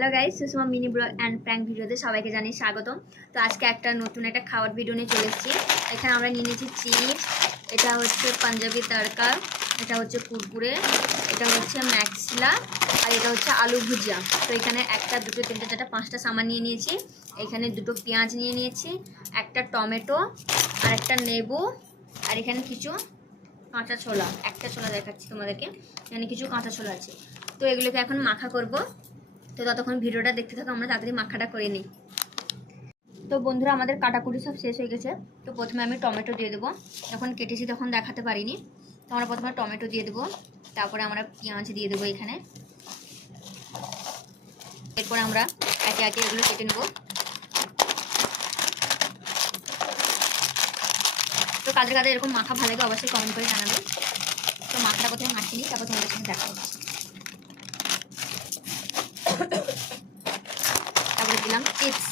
Hello guys, Sushma mini blog and prank ভিডিওতে সবাইকে জানিয়ে স্বাগতম। তো আজকে একটা নতুন একটা খাওয়ার ভিডিও নিয়ে চলে এসেছি। এখানে আমরা নিয়ে নিয়েছি চিপস, এটা হচ্ছে পাঞ্জাবি তড়কা, এটা হচ্ছে কুরকুরে, এটা হচ্ছে ম্যাক্সিলা, আর এটা হচ্ছে আলু ভুজিয়া। তো এখানে একটা দুটো তিনটে চারটা পাঁচটা সামান নিয়ে নিয়েছি। এখানে দুটো পেঁয়াজ নিয়ে নিয়েছি, একটা টমেটো আর একটা লেবু, আর এখানে কিছু কাঁচা ছোলা, একটা ছোলা দেখাচ্ছি তোমাদেরকে। এখানে কিছু কাঁচা ছোলা আছে। তো এগুলোকে এখন মাখা করব। তো ততক্ষণ ভিডিওটা দেখতে থাকো, আমরা তাড়াতাড়ি মাখাটা করে নিই। তো বন্ধুরা, আমাদের কাটাকুটি সব শেষ হয়ে গেছে। তো প্রথমে আমি টমেটো দিয়ে দেবো। যখন কেটেছি তখন দেখাতে পারিনি। তো আমরা প্রথমে টমেটো দিয়ে দেবো, তারপরে আমরা পেঁয়াজ দিয়ে দেবো এখানে। এরপরে আমরা একে একে এগুলো কেটে নেব। তো কাদের কাদের এরকম মাখা ভালো লাগে অবশ্যই কমেন্ট করে জানাবে। তো মাখাটা প্রথমে মাখিয়ে নিই, তারপর তোমাদের সঙ্গে দেখা হচ্ছে। তারপরে দিলাম চিপস,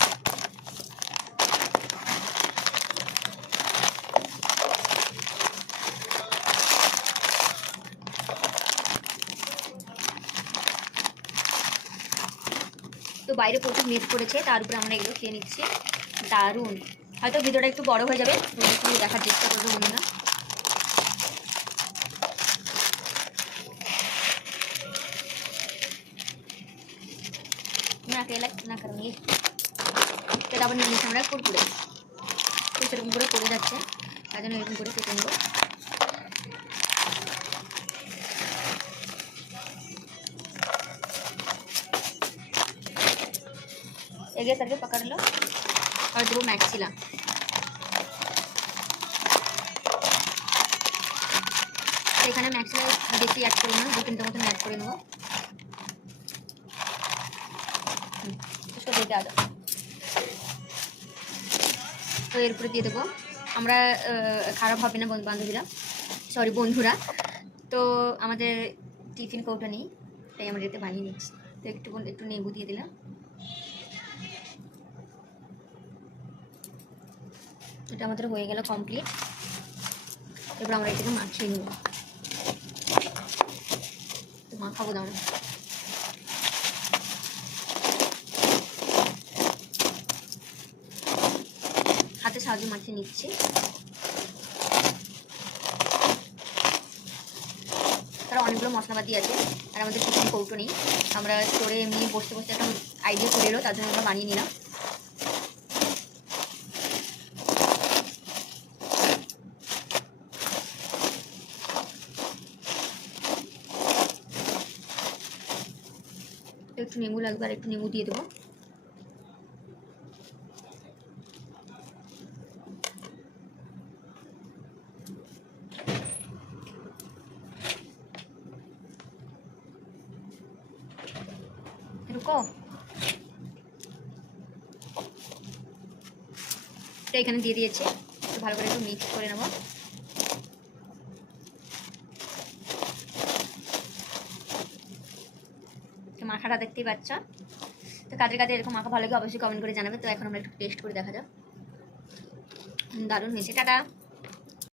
তো বাইরে প্রচুর মেঘ পড়েছে, তার উপরে আমরা এগুলো খেয়ে নিচ্ছি। দারুণ। হয়তো ভিডিওটা একটু বড় হয়ে যাবে, তুমি দেখার চেষ্টা করবে বন্ধুরা। না কেলা না কারণ সেটা আবার নিয়ে নিচ্ছি আমরা কুরকুরে। তো সেরকম করে পড়ে যাচ্ছে, তাই জন্য এরকম করে কেটে নেবো। एगे करके पकड़ लो और दो मैक्सिला। এখানে ম্যাক্সিলা বেশি অ্যাড করি না, দু তিনটে মতন অ্যাড করে নেবো। इसको देते आ जाओ। তো এরপরে দিয়ে দেবো আমরা, খারাপ হবে না বান্ধবীরা, সরি বন্ধুরা। তো আমাদের টিফিন কৌটা নেই, তাই আমরা এতে বানিয়ে নিচ্ছি। তো একটু নেবু দিয়ে দিলাম। এটা আমাদের হয়ে গেল কমপ্লিট। এবার আমরা এটাকে মাখিয়ে নেব। তো মাখাবো দাও, হাতে সাহায্যে মাখিয়ে নিচ্ছি। তারা অনেকগুলো মশলাপাতি আছে, আর আমাদের টিফিন কৌটো নেই। আমরা স্টোরে এমনি বসতে বসতে একটা আইডিয়া করে এলো, তার জন্য আমরা বানিয়ে নিলাম। একটু নেবু লাগবে, আর একটু নেবু দিয়ে দেবো। রুকো, এটা এখানে দিয়ে দিয়েছে। একটু ভালো করে একটু মিক্স করে নেবো। মাখাটা দেখতেই পাচ্ছ। তো কাদের কাদের এরকম মাখা ভালো লাগে অবশ্যই কমেন্ট করে জানাবে। তো এখন আমরা একটু টেস্ট করে দেখা যাক। দারুণ হয়েছে। টাটা।